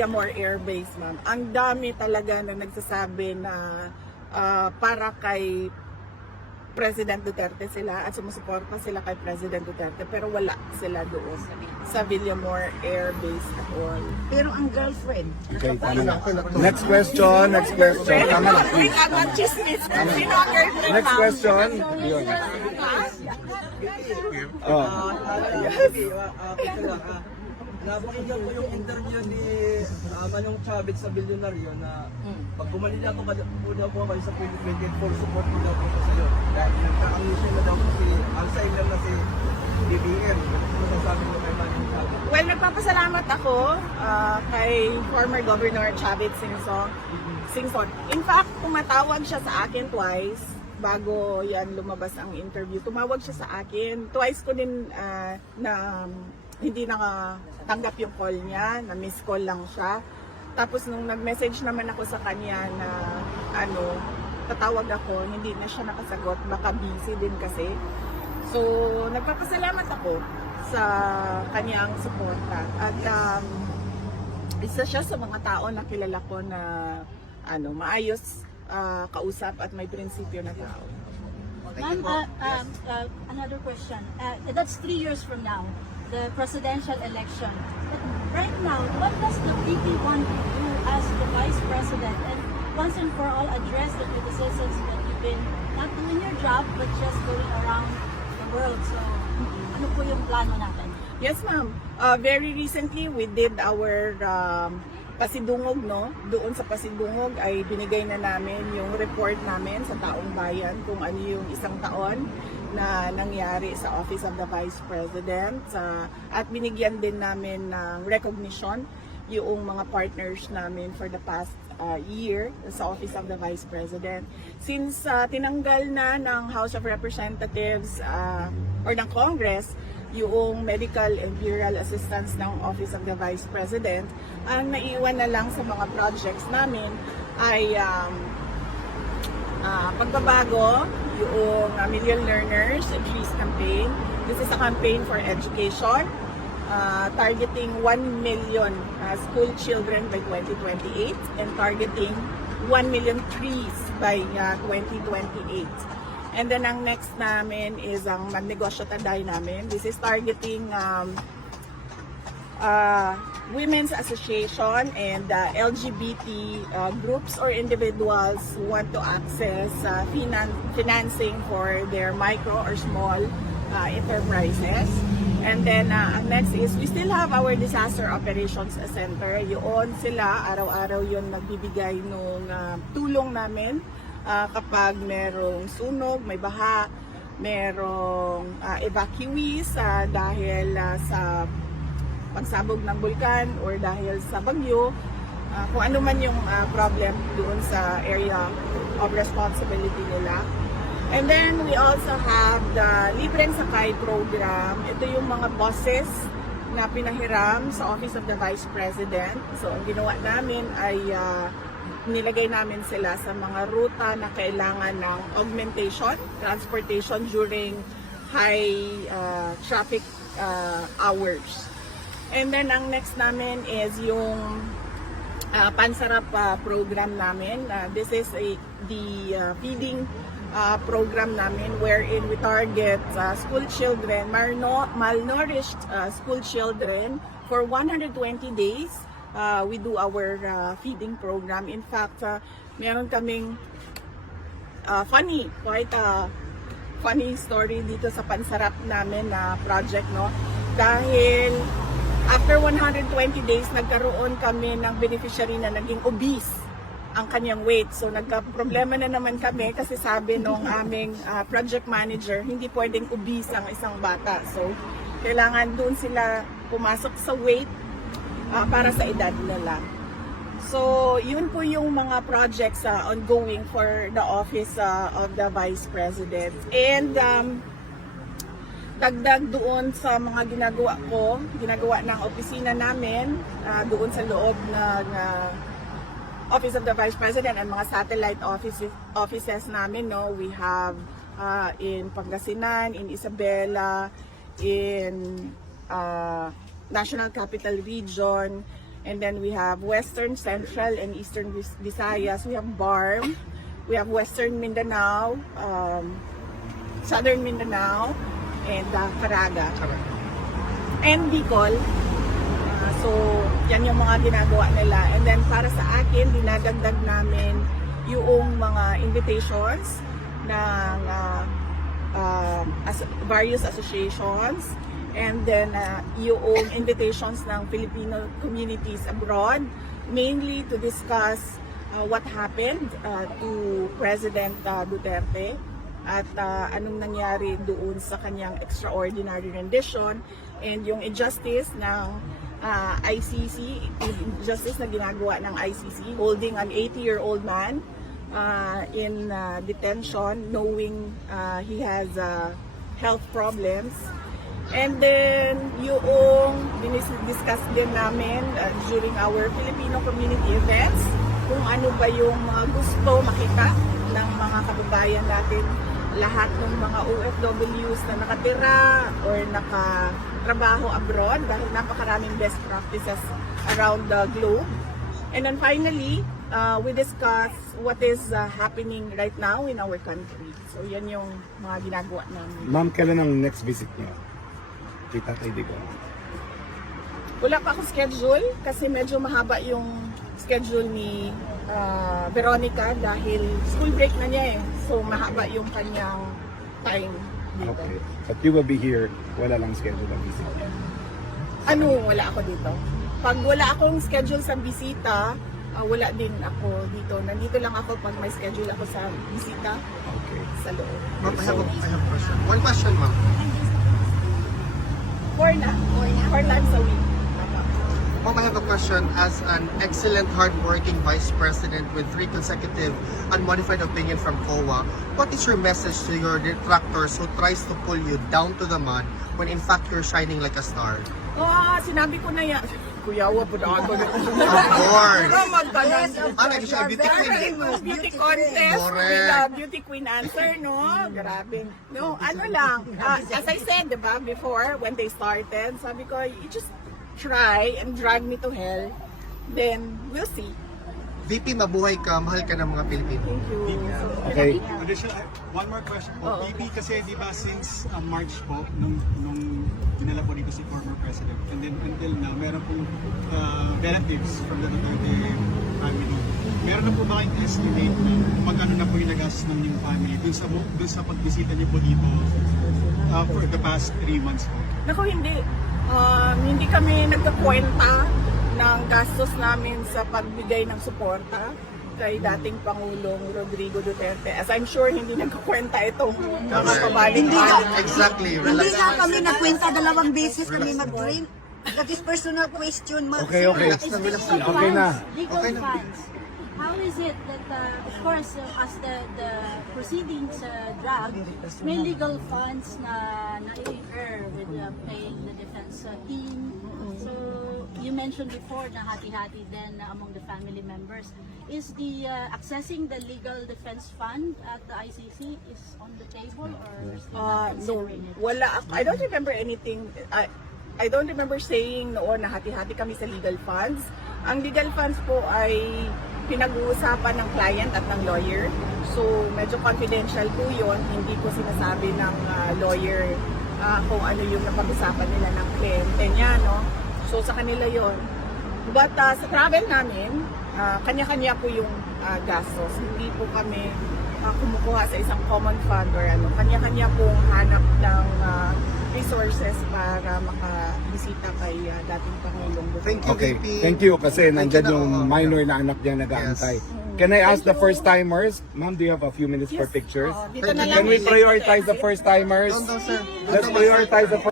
Villamor Air Base, ma'am. Ang dami talaga na nagsasabi na para kay President Duterte sila at sumusuporta sila kay President Duterte, pero wala sila doon sa Villamor Air Base at all. Pero ang girlfriend, Okay, tama na. Next question. Tama na. Wait, I'm not chismis. Sino ang girlfriend, Next ma'am? question. Yun. Oh. Napakinggan ko yung interview ni Manong Chavez sa Bilyonaryo na pag bumalik ako muna po kayo sa 2024, support ko daw po ko sa iyo. Dahil nagka-amnesia na daw po si Alzheimer na si BBM. Masasabi ko kay Manong Chavez. Well, nagpapasalamat ako kay former Governor Chavez Singson. In fact, tumatawag siya sa akin twice bago yan lumabas ang interview. Tumawag siya sa akin. Twice ko din na hindi nakatanggap yung call niya, na miss call lang siya. Tapos nung nag-message naman ako sa kanya na tatawag ako, hindi na siya nakasagot, baka busy din kasi. So, nagpapasalamat ako sa kanyang suporta. At isa siya sa mga tao na kilala ko na maayos kausap at may prinsipyo na tao. Ma'am, another question. That's 3 years from now, the presidential election. But right now, what does the VP want to do as the Vice President and once and for all address the criticisms that you've been not doing your job but just going around the world? So, ano po yung plano natin? Yes, ma'am. Very recently, we did our Pasidungog, no? Doon sa Pasidungog ay binigay na namin yung report namin sa taong bayan kung ano yung isang taon na nangyari sa Office of the Vice President. At binigyan din namin ng recognition yung mga partners namin for the past year sa Office of the Vice President. Since tinanggal na ng House of Representatives or ng Congress yung medical and burial assistance ng Office of the Vice President, ang naiwan na lang sa mga projects namin ay pagbabago yung Million Learners Increase Campaign. This is a campaign for education, targeting 1 million school children by 2028 and targeting 1 million trees by 2028. And then ang next namin is ang Magnegosyo Taday namin. This is targeting women's association and LGBT groups or individuals who want to access financing for their micro or small enterprises. And then ang next is we still have our disaster operations center. Yun sila, araw-araw yun nagbibigay ng tulong namin kapag merong sunog, may baha, merong evacuees dahil sa pagsabog ng bulkan or dahil sa bagyo, kung ano man yung problem doon sa area of responsibility nila. And then we also have the Libreng Sakay program. Ito yung mga buses na pinahiram sa Office of the Vice President. So ang ginawa namin ay nilagay namin sila sa mga ruta na kailangan ng augmentation, transportation during high traffic hours. And then ang next namin is yung Pansarap program namin. This is the feeding program namin wherein we target school children, malnourished school children for 120 days. We do our feeding program. In fact, meron kaming quite funny story dito sa Pansarap namin na project, no? Dahil after 120 days, nagkaroon kami ng beneficiary na naging obese ang kanyang weight. So nagka-problema na naman kami kasi sabi nung aming project manager, hindi pwedeng obese ang isang bata. So kailangan doon sila pumasok sa weight para sa edad nila. So, yun po yung mga projects ongoing for the Office of the Vice President. And dagdag doon sa mga ginagawa ng opisina namin doon sa loob ng Office of the Vice President and mga satellite offices namin, no? We have in Pangasinan, in Isabela, in National Capital Region, And then we have Western, Central, and Eastern Visayas. We have BARM. We have Western Mindanao, Southern Mindanao, and Caraga. And Bicol. So, yan yung mga ginagawa nila. And then para sa akin, dinadagdag namin yung mga invitations ng various associations. And then yung invitations ng Filipino communities abroad, mainly to discuss what happened to President Duterte at anong nangyari doon sa kanyang extraordinary rendition and yung injustice ng ICC, injustice na ginagawa ng ICC, holding an 80-year-old man in detention knowing he has health problems. And then yung discuss din namin during our Filipino community events kung ano ba yung mga gusto makita ng mga kababayan natin, lahat ng mga OFWs na nakatira or nakatrabaho abroad dahil napakaraming best practices around the globe. And then finally, we discuss what is happening right now in our country. So yan yung mga ginagawa namin. Ma'am, kailan ang next visit niyo? Kita tayo dito. Wala pa akong schedule kasi medyo mahaba yung schedule ni Veronica dahil school break na niya eh. So mahaba yung kanyang time dito. Okay. But you will be here, wala lang schedule ang visit. Wala ako dito. Pag wala akong schedule sa bisita, wala din ako dito. Nandito lang ako pag may schedule ako sa bisita Okay. sa loob. Ma'am, I have a question. One question, ma'am. 4 times a week. Ma'am, I have a question. As an excellent, hardworking Vice President with 3 consecutive unmodified opinion from COA, what is your message to your detractors who tries to pull you down to the mud when in fact you're shining like a star? Sinabi ko na yan. Kuyawa po na ako. Of course. Pero magtanong. Ano, siya beauty queen. Beauty contest Correct. with a beauty queen answer, no? Grabe. No, ano lang. As I said, diba, before, when they started, sabi ko, you just try and drag me to hell. Then, we'll see. VP, mabuhay ka, mahal ka ng mga Pilipino. Thank you. Okay. Additional, one more question po. Oo. PP kasi di ba since March po, nung dinala po dito si former president, and then until now, meron pong relatives from the Duterte family. Meron na po ba kayong estimate na magkano na po yung nagastos ng yung family dun sa pagbisita niyo po dito for the past 3 months po? Naku, hindi. Hindi kami nagkakwenta ng gastos namin sa pagbigay ng suporta kay dating Pangulong Rodrigo Duterte. As I'm sure hindi nagkakwenta itong mga kabaling. Exactly. Hindi Relax. nga kami nagkwenta, 2 beses kami mag-drink. That is personal question, ma'am. Okay, okay. Okay na. Legal Okay na. funds. How is it that, of course, as the proceedings drag, may legal funds na i-incur with paying the defense team? So, you mentioned before na hati-hati din among the family members. Is the accessing the legal defense fund at the ICC is on the table or still not No, considering it? wala. I don't remember anything. I don't remember saying noon na hati-hati kami sa legal funds. Ang legal funds po ay pinag-uusapan ng client at ng lawyer. So, medyo confidential po yun. Hindi ko sinasabi ng lawyer kung ano yung napag-usapan nila ng kliyente niya, no? So, sa kanila yon. But sa travel namin, kanya-kanya po yung gastos. Hindi po kami kumukuha sa isang common fund or ano. Kanya-kanya pong hanap ng resources para makabisita kay dating Pangulong Duterte. Thank you, Okay. VP. Thank you kasi Thank you nandyan yung na- minor na anak niya nag-aantay. Yes. Can I ask the first timers? Ma'am, do you have a few minutes for Yes. pictures? Dito na lang. Can we prioritize the first timers? Doon daw, sir. Let's prioritize the first